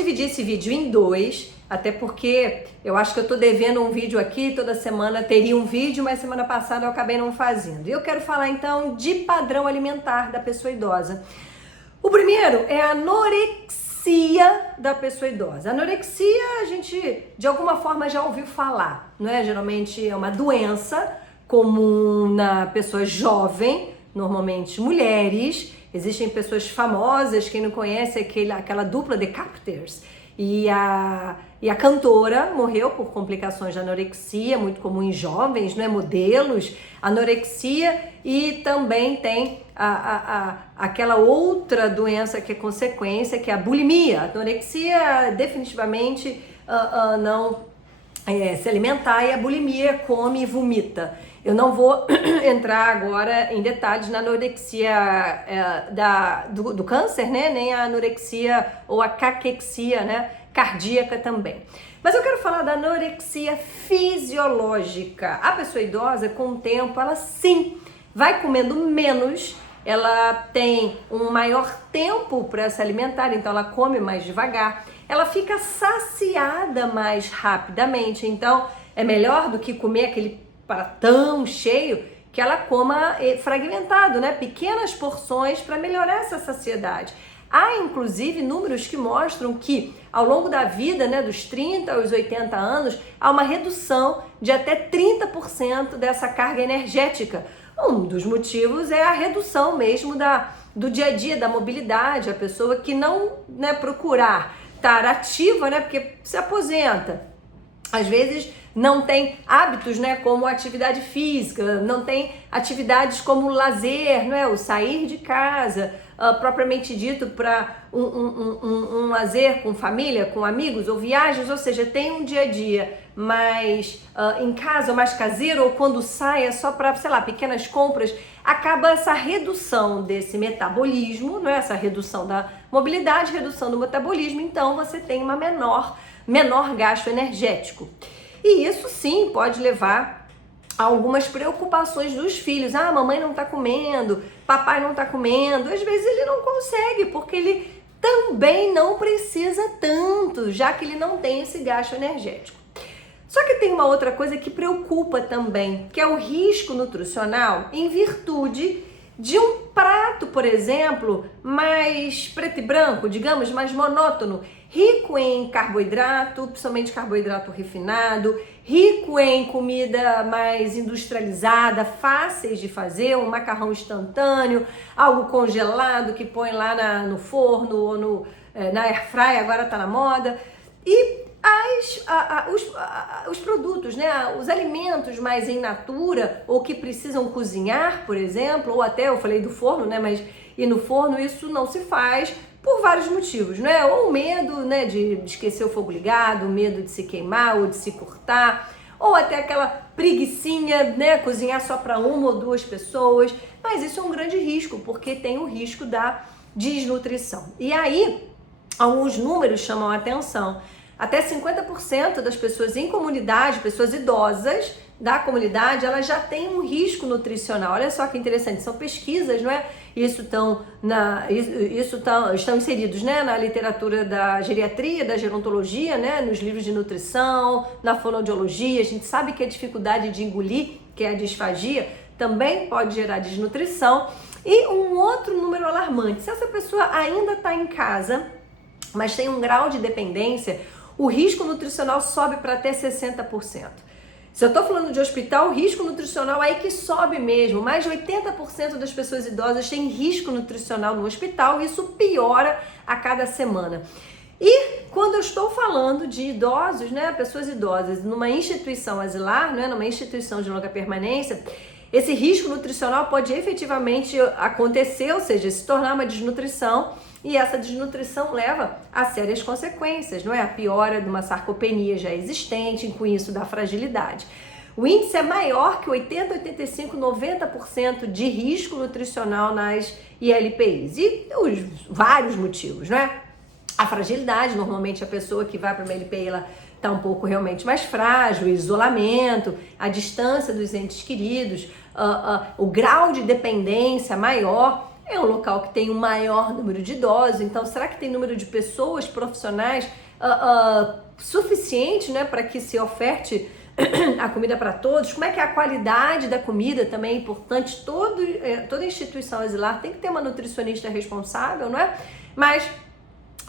dividir esse vídeo em dois, até porque eu acho que eu tô devendo um vídeo aqui, toda semana teria um vídeo, mas semana passada eu acabei não fazendo. E eu quero falar então de padrão alimentar da pessoa idosa. O primeiro é a anorexia da pessoa idosa. A anorexia a gente de alguma forma já ouviu falar, não é? Geralmente é uma doença comum na pessoa jovem, normalmente mulheres. Existem pessoas famosas, quem não conhece aquela dupla de Carpenters. E a cantora morreu por complicações de anorexia, muito comum em jovens, não é? Modelos, anorexia, e também tem aquela outra doença que é consequência, que é a bulimia. A anorexia definitivamente não se alimentar, e a bulimia come e vomita. Eu não vou entrar agora em detalhes na anorexia do câncer, né? Nem a anorexia ou a caquexia, né? Cardíaca também. Mas eu quero falar da anorexia fisiológica. A pessoa idosa, com o tempo, ela sim vai comendo menos, ela tem um maior tempo para se alimentar, então ela come mais devagar, ela fica saciada mais rapidamente, então é melhor do que comer aquele pratão cheio, que ela coma fragmentado, né? Pequenas porções para melhorar essa saciedade. Há inclusive números que mostram que ao longo da vida, né, dos 30 aos 80 anos, há uma redução de até 30% dessa carga energética. Um dos motivos é a redução mesmo do dia a dia, da mobilidade, a pessoa que não, né, procurar estar ativa, né, porque se aposenta. Às vezes não tem hábitos, né, como atividade física, não tem atividades como o lazer, não é? O sair de casa, propriamente dito, para um lazer com família, com amigos ou viagens, ou seja, tem um dia a dia mais em casa, ou mais caseiro, ou quando sai é só para, sei lá, pequenas compras, acaba essa redução desse metabolismo, não é? Essa redução da mobilidade, redução do metabolismo, então você tem uma menor gasto energético. E isso sim pode levar a algumas preocupações dos filhos. Ah, mamãe não tá comendo, papai não tá comendo. Às vezes ele não consegue, porque ele também não precisa tanto, já que ele não tem esse gasto energético. Só que tem uma outra coisa que preocupa também, que é o risco nutricional em virtude de um prato, por exemplo, mais preto e branco, digamos, mais monótono, rico em carboidrato, principalmente carboidrato refinado, rico em comida mais industrializada, fáceis de fazer, um macarrão instantâneo, algo congelado que põe lá no forno ou na airfryer, agora tá na moda. E os produtos, né, os alimentos mais in natura ou que precisam cozinhar, por exemplo, ou até eu falei do forno, né, mas e no forno isso não se faz por vários motivos, né? Ou o medo, né, de esquecer o fogo ligado, o medo de se queimar ou de se cortar, ou até aquela preguicinha, né, cozinhar só para uma ou duas pessoas. Mas isso é um grande risco, porque tem o risco da desnutrição. E aí, alguns números chamam a atenção. Até 50% das pessoas em comunidade, pessoas idosas da comunidade, elas já têm um risco nutricional. Olha só que interessante, são pesquisas, não é? Estão inseridos, né, na literatura da geriatria, da gerontologia, né, nos livros de nutrição, na fonoaudiologia. A gente sabe que a dificuldade de engolir, que é a disfagia, também pode gerar desnutrição. E um outro número alarmante, se essa pessoa ainda está em casa, mas tem um grau de dependência, o risco nutricional sobe para até 60%. Se eu estou falando de hospital, o risco nutricional aí que sobe mesmo. Mais de 80% das pessoas idosas têm risco nutricional no hospital e isso piora a cada semana. E quando eu estou falando de idosos, né, pessoas idosas numa instituição asilar, né, numa instituição de longa permanência, esse risco nutricional pode efetivamente acontecer, ou seja, se tornar uma desnutrição, e essa desnutrição leva a sérias consequências, não é? A piora de uma sarcopenia já existente, com isso da fragilidade. O índice é maior que 80, 85, 90% de risco nutricional nas ILPIs, e os vários motivos, não é? A fragilidade, normalmente a pessoa que vai para uma ILPI, ela está um pouco realmente mais frágil, o isolamento, a distância dos entes queridos, o grau de dependência maior, É um local que tem um maior número de idosos, então será que tem número de pessoas profissionais suficiente, né, para que se oferte a comida para todos? Como é que é a qualidade da comida também é importante. Toda instituição asilar tem que ter uma nutricionista responsável, não é? Mas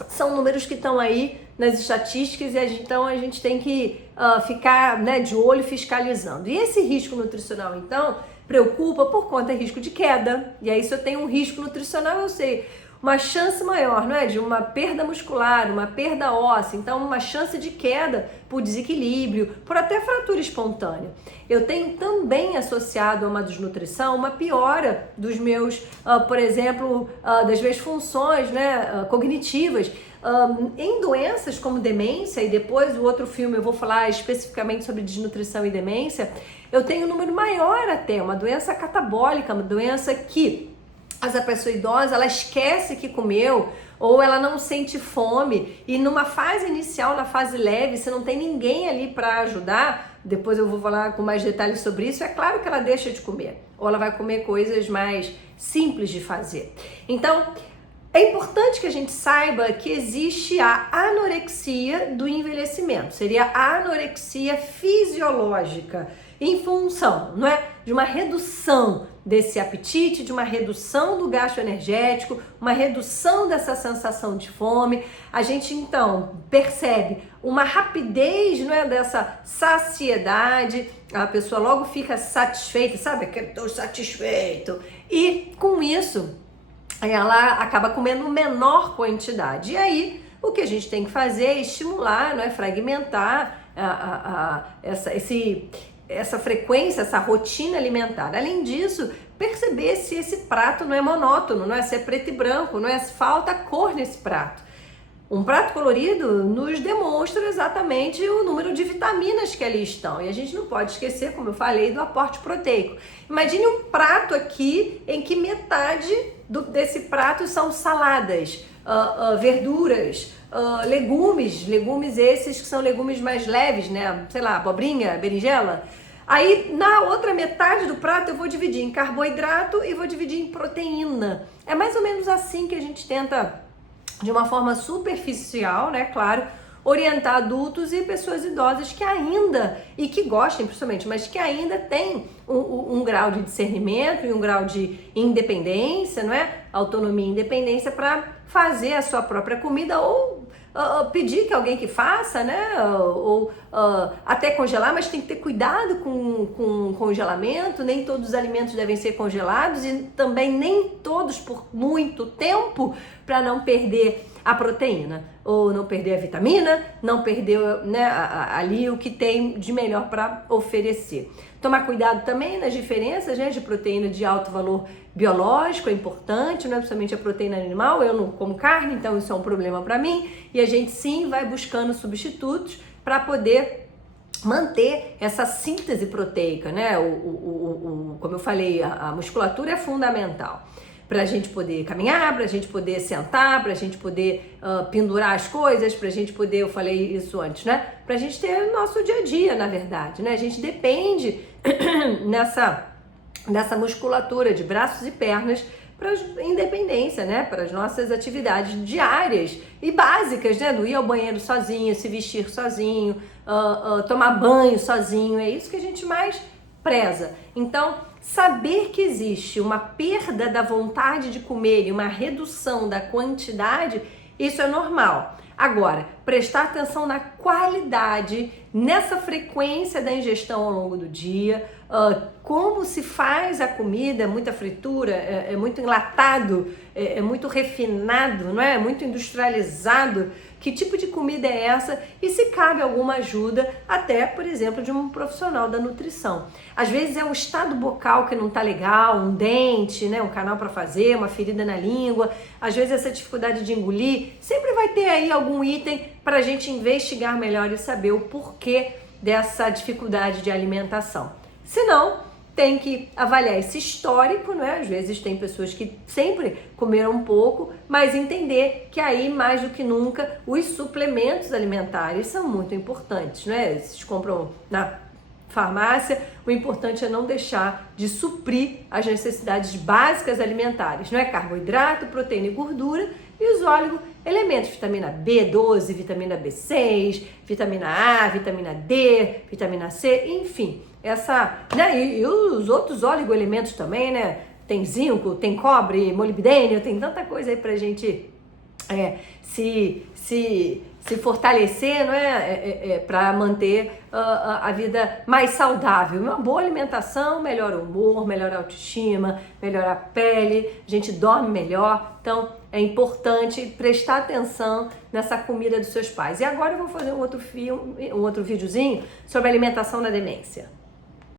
são números que estão aí nas estatísticas e então a gente tem que ficar, né, de olho fiscalizando. E esse risco nutricional, então, preocupa por conta do risco de queda. E aí, se eu tenho um risco nutricional, eu sei uma chance maior, não é? De uma perda muscular, uma perda óssea, então uma chance de queda por desequilíbrio, por até fratura espontânea. Eu tenho também associado a uma desnutrição uma piora dos meus, por exemplo, das minhas funções, né, cognitivas. Em doenças como demência, e depois o outro filme eu vou falar especificamente sobre desnutrição e demência, eu tenho um número maior até, uma doença catabólica, uma doença que a pessoa idosa, ela esquece que comeu, ou ela não sente fome, e numa fase inicial, na fase leve, se não tem ninguém ali para ajudar, depois eu vou falar com mais detalhes sobre isso, é claro que ela deixa de comer, ou ela vai comer coisas mais simples de fazer. Então, é importante que a gente saiba que existe a anorexia do envelhecimento, seria a anorexia fisiológica, em função, não é, de uma redução desse apetite, de uma redução do gasto energético, uma redução dessa sensação de fome. A gente então percebe uma rapidez, não é, dessa saciedade, a pessoa logo fica satisfeita, sabe, que estou satisfeito, e com isso ela acaba comendo menor quantidade. E aí o que a gente tem que fazer é estimular, não é, fragmentar essa frequência, essa rotina alimentar. Além disso, perceber se esse prato não é monótono, não é, se é preto e branco, não é, se falta cor nesse prato. Um prato colorido nos demonstra exatamente o número de vitaminas que ali estão. E a gente não pode esquecer, como eu falei, do aporte proteico. Imagine um prato aqui em que metade desse prato são saladas, verduras, legumes esses que são legumes mais leves, né? Sei lá, abobrinha, berinjela. Aí na outra metade do prato eu vou dividir em carboidrato e vou dividir em proteína. É mais ou menos assim que a gente tenta, de uma forma superficial, né, claro, orientar adultos e pessoas idosas que ainda, e que gostem principalmente, mas que ainda têm um grau de discernimento e um grau de independência, não é? Autonomia e independência para fazer a sua própria comida ou pedir que alguém que faça, né? Ou até congelar, mas tem que ter cuidado com o congelamento. Nem todos os alimentos devem ser congelados e também nem todos por muito tempo, para não perder a proteína, ou não perder a vitamina, não perder, né, ali o que tem de melhor para oferecer. Tomar cuidado também nas diferenças, né, de proteína de alto valor biológico, é importante, não é principalmente a proteína animal. Eu não como carne, então isso é um problema para mim, e a gente sim vai buscando substitutos para poder manter essa síntese proteica, né? Como eu falei, a musculatura é fundamental para a gente poder caminhar, para a gente poder sentar, para a gente poder pendurar as coisas, para a gente poder, eu falei isso antes, né? Para a gente ter o nosso dia a dia, na verdade, né? A gente depende nessa musculatura de braços e pernas para independência, né? Para as nossas atividades diárias e básicas, né? Do ir ao banheiro sozinho, se vestir sozinho, tomar banho sozinho, é isso que a gente mais preza. Então, saber que existe uma perda da vontade de comer e uma redução da quantidade, isso é normal. Agora, prestar atenção na qualidade, nessa frequência da ingestão ao longo do dia, como se faz a comida, muita fritura, é muito enlatado, é muito refinado, não é? Muito industrializado. Que tipo de comida é essa? E se cabe alguma ajuda, até, por exemplo, de um profissional da nutrição. Às vezes é um estado bucal que não tá legal, um dente, né, um canal para fazer, uma ferida na língua. Às vezes essa dificuldade de engolir, sempre vai ter aí algum item para a gente investigar melhor e saber o porquê dessa dificuldade de alimentação. Se não, tem que avaliar esse histórico, né? Às vezes tem pessoas que sempre comeram um pouco, mas entender que aí, mais do que nunca, os suplementos alimentares são muito importantes, né? Vocês compram na farmácia, o importante é não deixar de suprir as necessidades básicas alimentares, não é? Carboidrato, proteína e gordura, e os oligoelementos, vitamina B12, vitamina B6, vitamina A, vitamina D, vitamina C, enfim, né? E os outros oligoelementos também, né? Tem zinco, tem cobre, molibdênio, tem tanta coisa aí pra gente se fortalecer, não é? Para manter a vida mais saudável. Uma boa alimentação melhora o humor, melhora a autoestima, melhora a pele, a gente dorme melhor. Então é importante prestar atenção nessa comida dos seus pais. E agora eu vou fazer um outro videozinho sobre alimentação na demência.